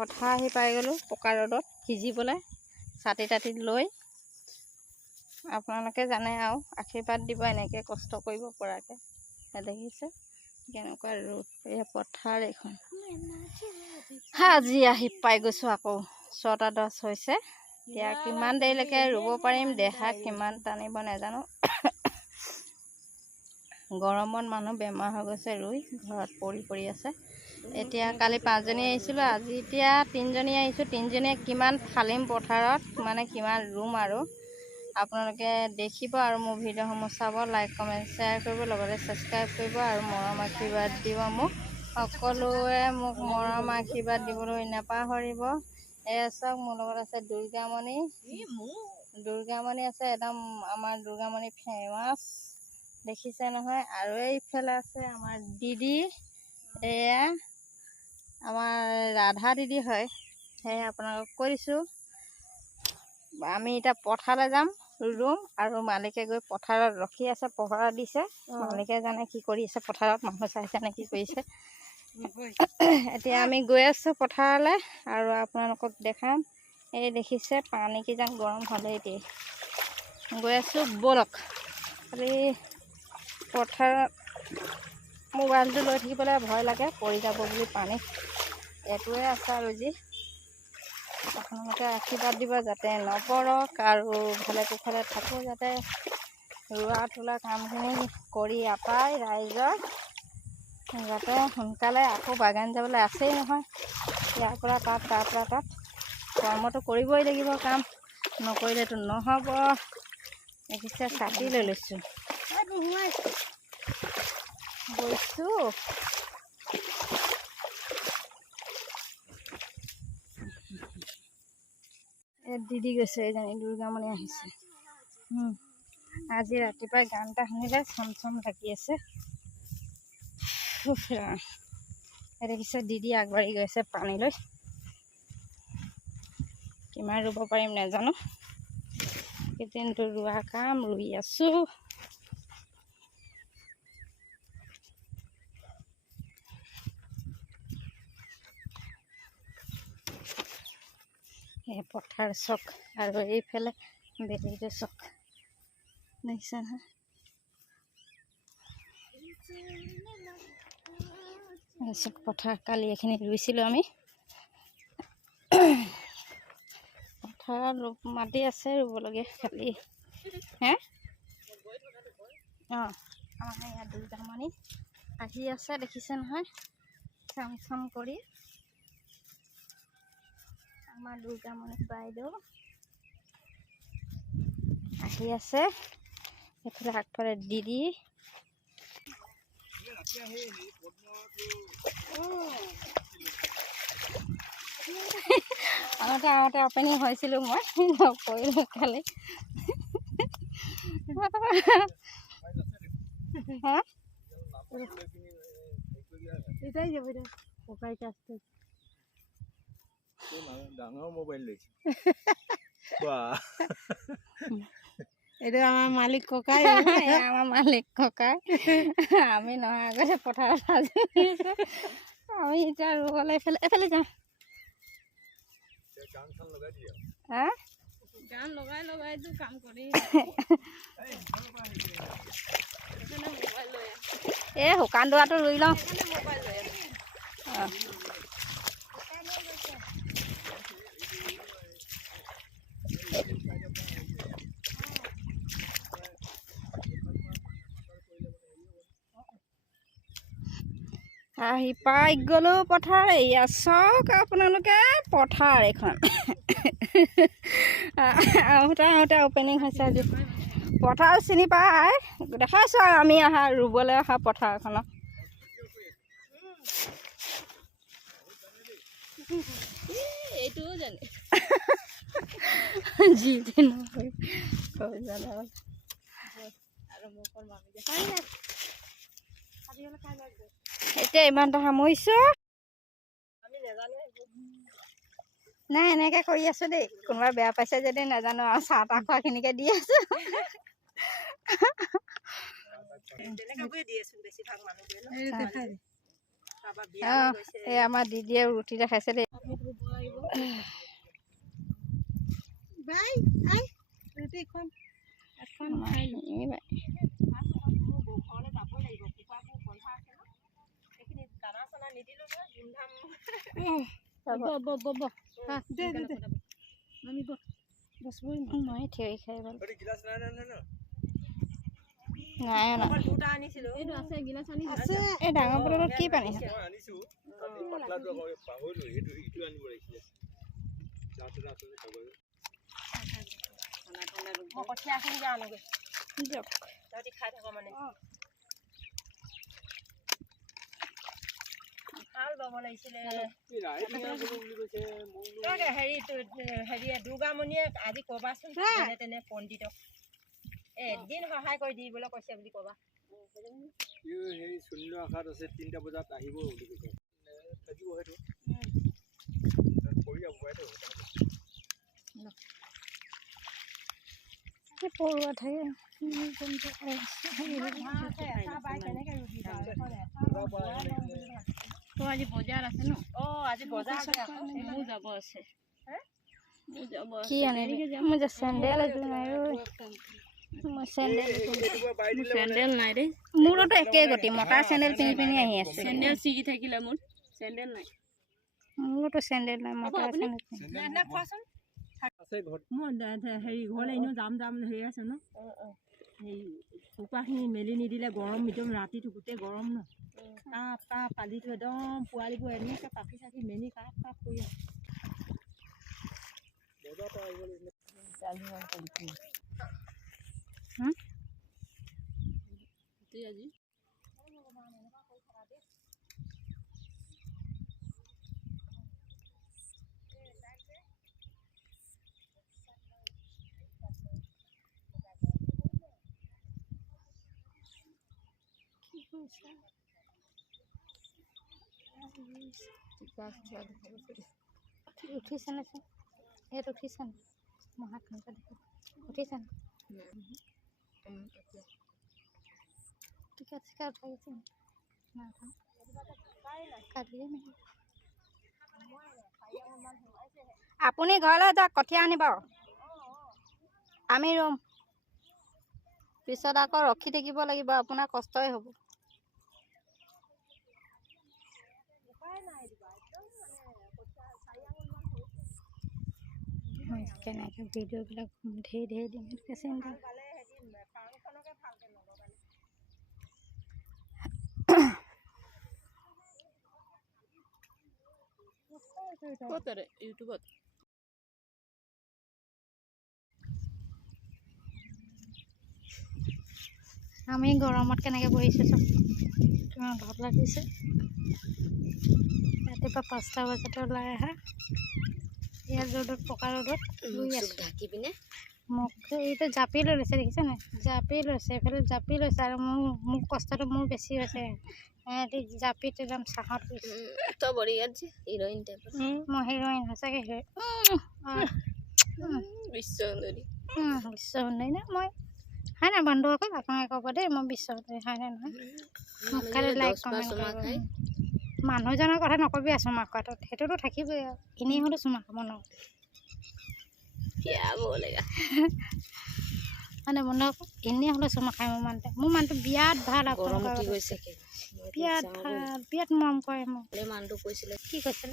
পথাৰ আহি পাই গ'লোঁ পকা ৰ'দত সিজিবলৈ ছাতি তাতি লৈ। আপোনালোকে জানে আৰু আশীৰ্বাদ দিব এনেকৈ কষ্ট কৰিব পৰাকৈ। দেখিছে কেনেকুৱা ৰ'দ, এই পথাৰ এইখন। আজি আহি পাই গৈছোঁ আকৌ 6:10 হৈছে। এতিয়া কিমান দেৰিলৈকে ৰুব পাৰিম, দেহা কিমান টানিব নাজানো। গৰমত মানুহ বেমাৰ হৈ গৈছে, ৰুই ঘৰত পৰি আছে। এতিয়া কালি 5জনী আহিছিলোঁ, আজি এতিয়া 3জনী আহিছোঁ। 3জনীয়ে কিমান ফালিম পথাৰত, মানে কিমান ৰুম আৰু আপোনালোকে দেখিব আৰু মোৰ ভিডিঅ'সমূহ চাব, লাইক কমেণ্ট শ্বেয়াৰ কৰিব, লগতে ছাবস্ক্ৰাইব কৰিব আৰু মৰম আশীৰ্বাদ দিব। মোক সকলোৱে মোক মৰম আশীৰ্বাদ দিবলৈ নাপাহৰিব। এয়া চাওক মোৰ লগত আছে দুৰ্গামণি। দুৰ্গামণি আছে, একদম আমাৰ দুৰ্গামণি ফেমাছ, দেখিছে নহয়। আৰু এইফালে আছে আমাৰ দিদি, এয়া আমাৰ ৰাধা দিদি হয়। সেয়ে আপোনালোকক কৈ দিছোঁ, আমি এতিয়া পথাৰলৈ যাম, ৰুম আৰু মালিকে গৈ পথাৰত ৰখি আছে, পহৰা দিছে। মালিকে জানে কি কৰি আছে পথাৰত, মানুহ চাইছে নে কি কৰিছে। এতিয়া আমি গৈ আছোঁ পথাৰলৈ আৰু আপোনালোকক দেখাম। এই দেখিছে পানীকেইজান গৰম হ'লেই দিয়ে। গৈ আছোঁ ব'লক। খালি পথাৰত মোবাইলটো লৈ থাকিবলৈ ভয় লাগে, পৰি যাব বুলি পানীত। এইটোৱে আছে আৰু যি আপোনালোকে আশীৰ্বাদ দিব যাতে নপৰক আৰু ভালে কুশলে থাকোঁ, যাতে ৰোৱা তোলা কামখিনি কৰি আপাই ৰাইজৰ যাতে সোনকালে আকৌ বাগান যাবলৈ আছেই নহয়। ইয়াৰ পৰা তাত, তাৰ পৰা তাত কৰ্মটো কৰিবই লাগিব, কাম নকৰিলেতো নহ'ব। দেখিছে ছাতি লৈ লৈছোঁ, গৈছোঁ। দিদি গৈছে, এজনী দুৰ্গামণি আহিছে। আজি ৰাতিপুৱাই গান এটা শুনিলে চম লাগি আছে। দেখিছে দিদি আগবাঢ়ি গৈছে পানী লৈ। কিমান ৰুব পাৰিম নাজানো, কিন্তু ৰোৱা কাম ৰুই আছোঁ। এই পথাৰ চক আৰু এইফালে বেলিটো চক, দেখিছে নহয়। চব পথাৰ কালি এইখিনি ৰুইছিলোঁ আমি। পথাৰত মাটি আছে ৰুবলগীয়া খালি। হে অঁ, আমাৰ ইয়াত দুৰ্গামণি আহি আছে, দেখিছে নহয় চাম কৰি। আমাৰ দুৰ্গামণি বাইদেউ আহি আছে। এইফালে আগফালে দিদি। আগতে অপেনিং হৈছিলোঁ মই, নকৰিলোঁ খালি। ডাঙৰ মোবাইল লৈছে। এইটো আমাৰ মালিক ককাই, আমাৰ মালিক ককাই। আমি নহয় আগতে পথাৰত সাজি আছে। আমি এতিয়া ৰুবলৈ এফালে যাওঁ। হা গান লগাইতো কাম কৰি এই শুকান দোৱাটো ৰুই লওঁ। আহি পাই গ'লোঁ পথাৰ। এয়া চাওক আপোনালোকে পথাৰ এইখন। আহোঁতে অপেনিং হৈছে আজি। পথাৰ চিনি পাই দেখাইছোঁ আৰু আমি ৰুবলৈ অহা পথাৰখনত। এইটোও জানে যি এতিয়া ইমানটা সামৰিছোঁ। নাই এনেকৈ কৰি আছোঁ দেই, কোনোবাই বেয়া পাইছে যদি নাজানো আৰু চাহ তাহ খোৱাখিনিকে দি আছোঁ। এই আমাৰ দিদিয়ে ৰুটি দেখাইছে দেই। বাই আই ৰুটি এখন এখন খাই এই বাই ঘৰলৈ যাবই লাগিব কুকুৰাবোৰ বন্ধা আছে ন সেইখিনি দানা চানা নিদিলোঁ নহয় ধুমধাম দে দে দে আমি বসবই মই থিয়ৰি খাই ভাল গিলাচ নাই নাই ন নাই অনা দুটা আনিছিলোঁ এইটো আছে গিলাচ আনি আছে এই ডাঙৰ বটলত কি পানী মই আনিছো কালি পাতলাটো পাহৰিলো এইটো ইটো আনিব লাগিছিলে যাতে যাতে খাব মই কঠীয়াখিনি যাওঁ আনোগৈ দিয়ক তহঁতি খাই থাক মানে ভাল বাব লাগিছিলে হেৰি দুৰ্গামণিয়ে আজি ক'বাচোন যেনে তেনে পণ্ডিতক এদিন সহায় কৰি দিবলৈ কৈছে বুলি ক'বা সেই শূন্য আশাত আছে 3টা বজাত আহিব বুলি কৈছে থাকিব হয়তো কৰি যাব হয়তো পৰুৱা থাকে আজি বজাৰ আছে ন আজি বজাৰ মোৰ যাব আছে কি আনিবি মোৰ যে চেণ্ডেল এযোৰ নাই মই চেণ্ডেল নাই দেই মোৰতো একেই গতি মতাৰ চেণ্ডেল পিন্ধি পিন্ধি আহি আছে চেণ্ডেল ছিগি থাকিলে মোৰ চেণ্ডেল নাই মোৰতো চেণ্ডেল নাই মতাৰ চেণ্ডেল খোৱাচোন মই হেৰি ঘৰলৈ এনেও যাম হেৰি আছে ন হেৰি কুকুৰাখিনি মেলি নিদিলে গৰম একদম ৰাতিটো গোটেই গৰম ন কাপ পালিটো একদম পোৱালিবোৰ এনেকৈ পাখি চাখি মেলি কাপ কৰি আছে আজি উঠিছে নে ইয়াত উঠিছে নে মহাক উঠিছে নে টিকেট চিকেট উঠাইছে আপুনি ঘৰলৈ যাওক কঠীয়া আনিব আমি ৰুম পিছত আকৌ ৰখি থাকিব লাগিব আপোনাৰ কষ্টই হ'ব কেনেকৈ ভিডিঅ'বিলাক ধেৰ দিম চিন্তা ইউটিউবত আমি গৰমত কেনেকৈ বহিছোঁ চব কিমান ভাল লাগিছে ৰাতিপুৱা 5টা বজাতে ওলাই আহা ইয়াত ৰ'দত পকা ৰ'দত শুই আছোঁ ঢাকি পিনে মোক এইটো জাপি লৈ লৈছে দেখিছে নাই জাপি লৈছে এইফালে জাপি লৈছে আৰু মোক কষ্টটো মোৰ বেছি হৈছে সিহঁতি জাপিত একদম চাহত গৈছে তই বডিগাৰ্ড যে হিৰ'ইন টাইপৰ মই হিৰ'ইন সঁচাকৈ বিশ্বসুন্দৰী না মই হয় নাই বন্ধুসকল আপোনালোকে ক'ব দেই মই বিশ্বসুন্দৰী হয়নে নহয় মোক খালি লাইক কমেণ্ট কৰিব মানুহজনৰ কথা নকবি আছোঁ চুমা খোৱাটো সেইটোতো থাকিবই আৰু এনেই হ'লেও চুমা খাব নোৱাৰোঁ মানে বন্ধুসকল এনেই হ'লেও চুমা খাই মোৰ মানুহটো বিৰাট ভাল বিৰাট মৰম কৰে মোক মানুহটো কৈছিলে কি কৈছিলে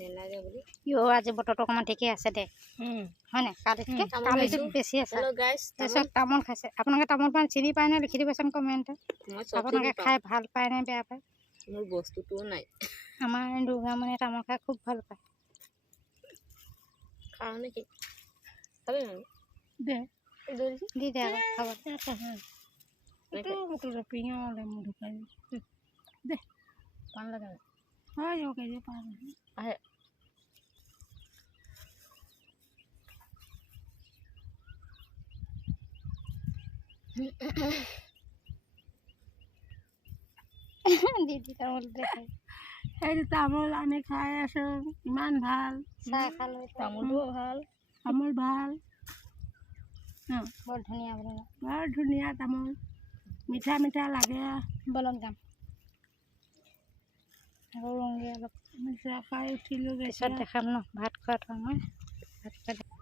নেলাগে বুলি আজি বতৰটো অকণমান ঠিকেই আছে দে হয় নাই কালিটো বেছি আছে তাৰপিছত তামোল খাইছে আপোনালোকে তামোল পাণ চিনি পায় নে লিখি দিবচোন কমেণ্টত আপোনালোকে খাই ভাল পায় নে বেয়া পায় মোৰ বস্তুটোও নাই আমাৰ দুৰ্গামণিয়ে তামোল খাই খুব ভাল পায় খাওঁ নেকি খাবি দে দি দে আকৌ খাব দে পাণ লাগে হয় কেজি পাণ আহে দিদি তামোল দেখাই সেইটো তামোল আমি খাই আছোঁ ইমান ভাল চাহ খালোঁ তামোলটোও ভাল তামোল ভাল বৰ ধুনীয়া তামোল মিঠা লাগে বলক যাম আৰু ৰঙে অলপ খাই উঠিলোঁ, পিছত দেখাম ন ভাত খোৱাটো আমাৰ ভাত খোৱা।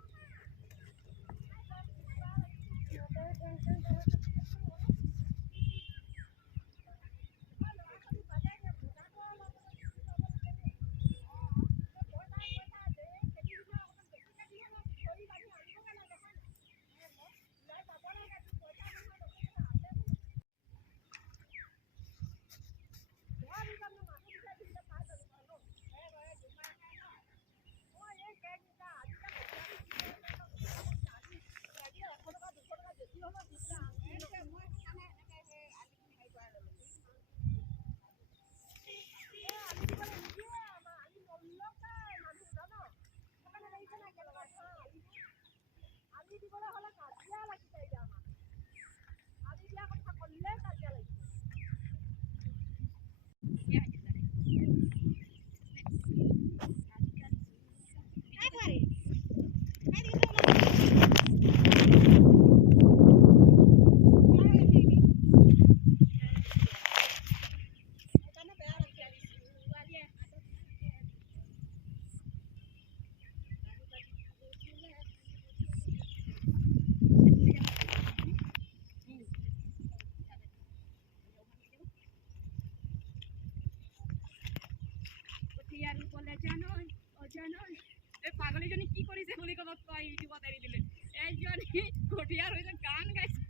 পাগলীজনী কি কৰিছে বুলি ক'ব কয়, ইউটিউবত এৰি দিলে। এইজনী কঠিয়াৰ হৈছে গান গাইছে।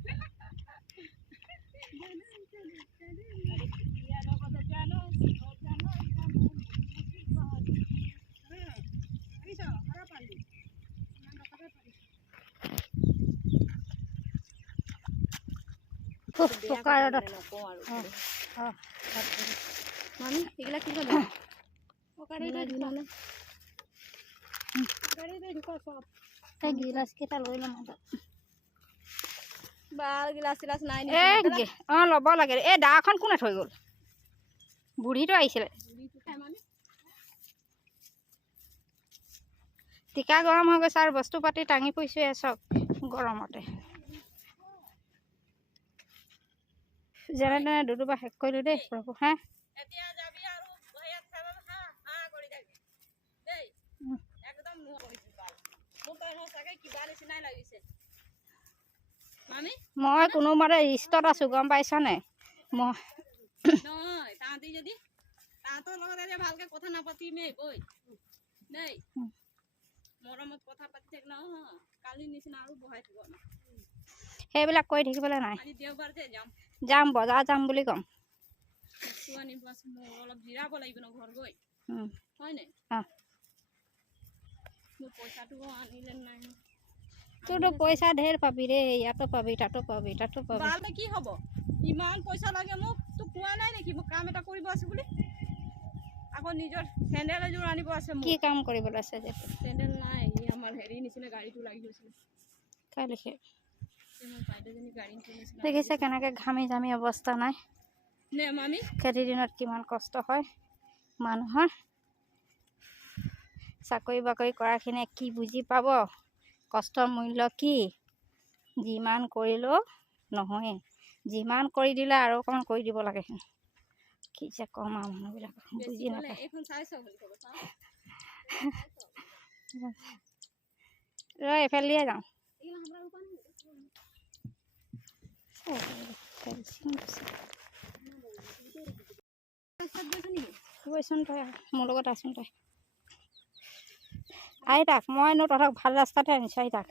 গিলাচ কেইটা লৈ ল'ম গিলাচ চিলাচ নাই ল'ব লাগে। এই দাখন কোনে থৈ গ'ল? বুঢ়ীটো আহিছিলে। টিকা গৰম হৈ গৈছে আৰু বস্তু পাতি টাঙি পৰিছোৱে চব গৰমতে। যেনে তেনে দুডুবা শেষ কৰিলোঁ দেই প্ৰভু। হা মই কোনোমতে ৰিষ্টত আছো, গম পাইছনে? নহয় তাহাঁতি যদি তাহাঁতৰ লগত ভালকে কথা নাপাতিমেই বৈ দেই, মৰমত কথা পাতি থাক নহয়, কালি নিচিনা আৰু বহাই থব না। সেইবিলাক কৰি থাকিবলৈ নাই। দেওবাৰতে যাম বজাৰ যাম বুলি ক'ম। অলপ জিৰাব লাগিব ন ঘৰ গৈ, হয় নাই? মোৰ পইচাটো আনিলে নাই। তোৰতো পইচা ঢেৰ পাবি ৰে, ইয়াতো পাবি তাতো পাবি তাতো পাবি। কি হ'ব? ইমান পইচা লাগে মোক, তোক কোৱা নাই নেকি মোক কাম এটা কৰিব আছে বুলি? আকৌ নিজৰ চেণ্ডেল এযোৰ আনিব আছে। কি কাম কৰিবলৈ আছে যে? চেণ্ডেল নাই, আমাৰ হেৰি নিচিনা গাড়ীটো লাগি গৈছিলে। কালিহে দেখিছে কেনেকৈ ঘামি জামি অৱস্থা নাই নে মামি? খেতিৰ দিনত কিমান কষ্ট হয় মানুহৰ। চাকৰি বাকৰি কৰাখিনিয়ে কি বুজি পাব কষ্টৰ মূল্য কি? যিমান কৰিলেও নহয়েই, যিমান কৰি দিলে আৰু অকণমান কৰি দিব লাগে। কি যে কম আৰু মানুহবিলাক বুজি নাপায়। এইফালে দিয়ে যাওঁ। গৈছোন তই, মোৰ লগত আছোন তই। আহি থাক, মইনো তহঁতক ভাল ৰাস্তাতে আনিছোঁ, আহি থাক।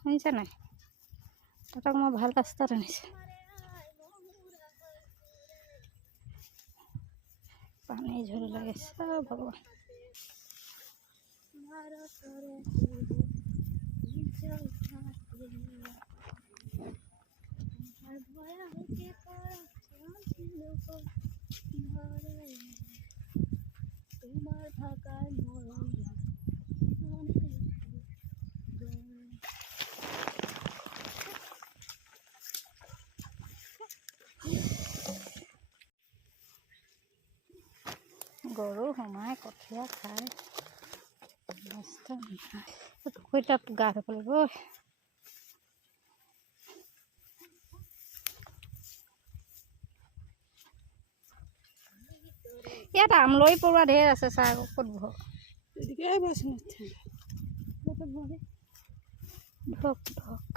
শুনিছে নাই? তহঁতক মই ভাল ৰাস্তাত আনিছোঁ। পানী ঝৰি লাগিছে ভগৱান। গৰু সোমাই কঠীয়া খাই পুখুৰীত গা ধুব লাগিব। ইয়াত আমলৰি পৰুৱা ঢেৰ আছে চাহ ক'ত বহ ধক ধক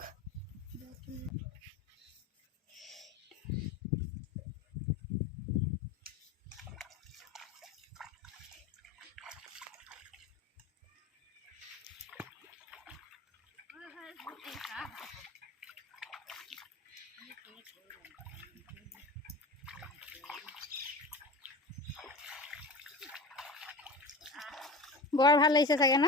বৰ ভাল লাগিছে চাগে ন?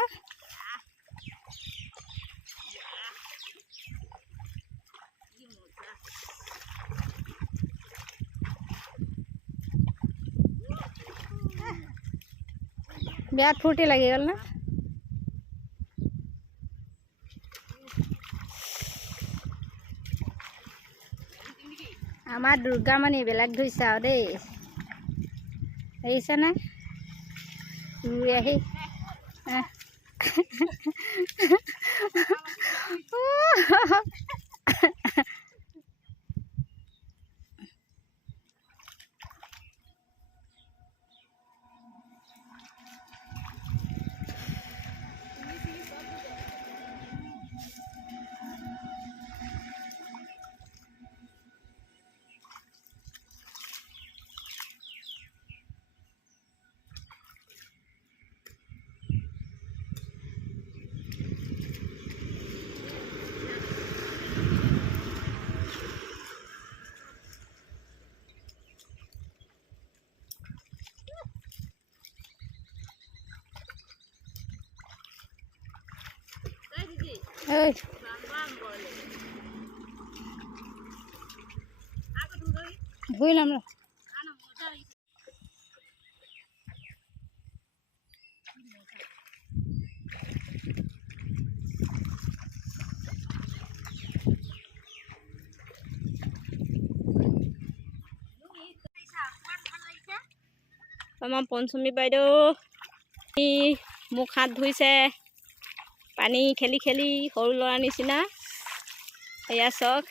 বিৰাট ফূৰ্তি লাগি গ'ল ন? আমাৰ দুৰ্গামণি বেলেগ ধুইছে আৰু দেই, দেখিছেনে? ৰুই আহি ঐ ধুই ল'ম ৰ। আমাৰ পঞ্চমী বাইদেউ মোক হাত ধুইছে পানী খেলি খেলি, সৰু ল'ৰাৰ নিচিনা। এয়া চাওক,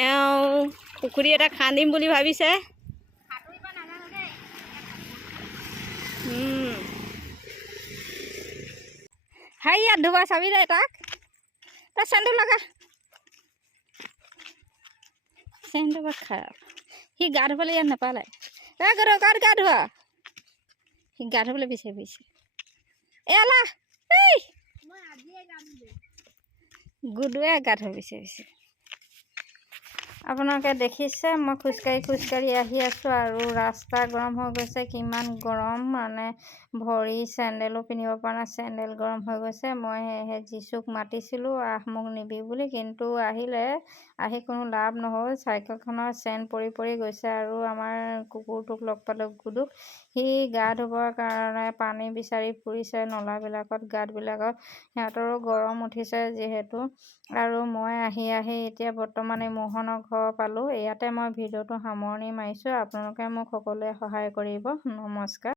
এওঁ পুখুৰী এটা খান্দিম বুলি ভাবিছে। হাই ইয়াত ধুবা চাবি দে তাক, তই চেণ্ডেল লগা। চেণ্ডেল বৰ খাৰাপ, সি গা ধুবলৈ ইয়াত নাপালে। কাত গা ধোৱা, সি গা ধুবলৈ বিচাৰি ফুৰিছে। এলা এই গুডুৱে গা ধুব বিচাৰিছে। আপোনালোকে দেখিছে মই খোজকাঢ়ি আহি আছোঁ আৰু ৰাস্তা গৰম হৈ গৈছে। কিমান গৰম, মানে ভৰি চেণ্ডেলো পিন্ধিব পৰা নাই, চেণ্ডেল গৰম হৈ গৈছে। মই সেয়েহে যিচুক মাতিছিলোঁ মোক নিবি বুলি, কিন্তু আহি কোনো লাভ নহ'ল। চাইকেলখনৰ চেন পৰি পৰি গৈছে আৰু আমাৰ কুকুৰটোক লগ পালোঁ, গুডুক। সি গা ধুবৰ কাৰণে পানী বিচাৰি ফুৰিছে নলাবিলাকত, গাঁতবিলাকত। সিহঁতৰো গৰম উঠিছে যিহেতু। আৰু মই আহি এতিয়া বৰ্তমান মোহনৰ ঘৰ পালোঁ। ইয়াতে মই ভিডিঅ'টো সামৰণি মাৰিছোঁ। আপোনালোকে মোক সকলোৱে সহায় কৰিব। নমস্কাৰ।